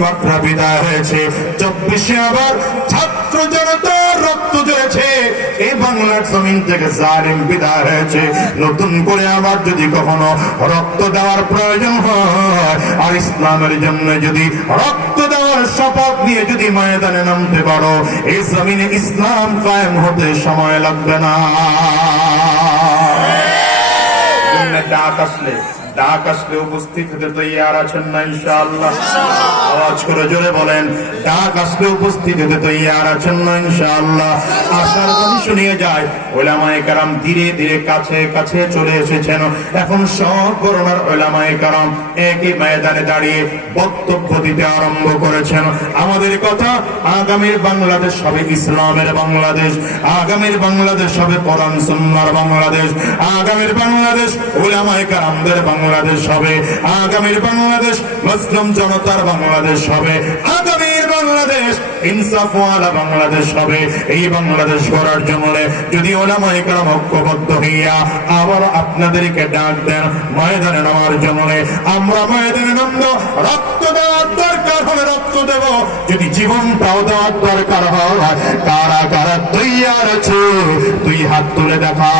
বিদায় হয়েছে, 24-এ আবার ছাত্র জনতার রক্ত ঝরেছে, এই বাংলার জমিন থেকে জালিম বিদায় হয়েছে। নতুন করে আবার যদি কখনো রক্ত দেওয়ার প্রয়োজন হয়, আর ইসলামের জন্য যদি রক্ত দেওয়ার শপথ নিয়ে যদি ময়দানে নামতে পারো, এই জমিনে ইসলাম কায়েম হতে সময় লাগবে না। ডাক আসলে উপস্থিত হতে তৈয়ার আছেন না ইনশাআল্লাহ? আওয়াজ করে জোরে বলেন, ডাক আসলে উপস্থিত হতে তৈয়ার আছেন না ইনশাআল্লাহ? আশার বাণী শুনিয়ে যায়, উলামায়ে কেরাম ধীরে ধীরে কাছে কাছে চলে এসেছেন। এখন সব করোনার উলামায়ে কেরাম একই ময়দানে দাঁড়িয়ে বক্তব্য দিতে আরম্ভ করেছেন। আমাদের কথা, আগামীর বাংলাদেশ হবে ইসলামের বাংলাদেশ, আগামীর বাংলাদেশ হবে কোরআন সুন্নাহর বাংলাদেশ, আগামীর বাংলাদেশ উলামায়ে কেরামদের বাংলাদেশ হবে, আগামীর বাংলাদেশ মুসলিম জনতার বাংলাদেশ হবে, আগামীর বাংলাদেশ ইনসাফওয়ালা বাংলাদেশ হবে। এই বাংলাদেশ গড়ার জন্য যদি উলামায়ে কেরাম ঐক্যবদ্ধ হইয়া আবার আপনাদেরকে ডাক দেন ময়দানে নামার জন্য, আমরা ময়দানে নামবো। রক্ত দেওয়ার দরকার হলে রক্ত দেব, যদি জীবনটাও দেওয়ার দরকার হয়, কারা কারা তৈয়ার আছে? দুই হাত তুলে দেখা।